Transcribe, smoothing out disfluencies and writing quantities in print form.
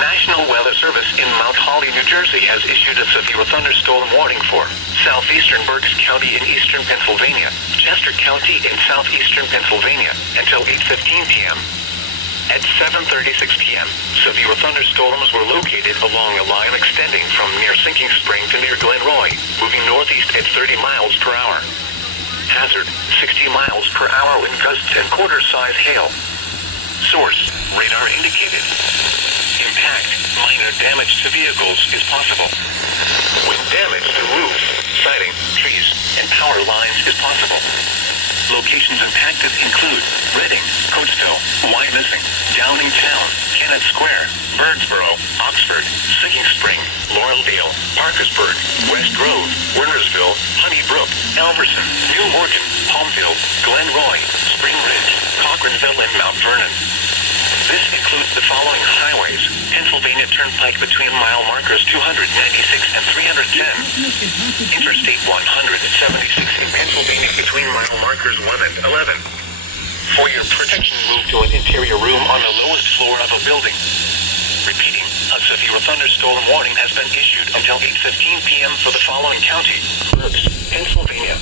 National Weather Service in Mount Holly, New Jersey has issued a severe thunderstorm warning for southeastern Berks County in eastern Pennsylvania, Chester County in southeastern Pennsylvania, until 8:15 p.m. At 7:36 p.m., severe thunderstorms were located along a line extending from near Sinking Spring to near Glen Roy, moving northeast at 30 miles per hour. Hazard, 60 miles per hour wind gusts and quarter-size hail. Source, radar indicated. Impact, minor damage to vehicles is possible. Wind damage to roofs, siding, trees, and power lines is possible. Locations impacted include Reading, Coatesville, Wyomissing, Downingtown, Kennett Square, Birdsboro, Oxford, Sinking Spring, Laureldale, Parkersburg, West Grove, Wernersville, Honeybrook, Alverson, New Morgan, Palmville, Glen Roy, Spring Ridge, Cochranville, and Mount Vernon. This includes the following highways: Pennsylvania Turnpike between mile markers 296 and 310. Interstate 176 in Pennsylvania between mile markers 1 and 11. For your protection, move to an interior room on the lowest floor of a building. Repeating, a severe thunderstorm warning has been issued until 8:15 p.m. for the following county: Berks, Pennsylvania,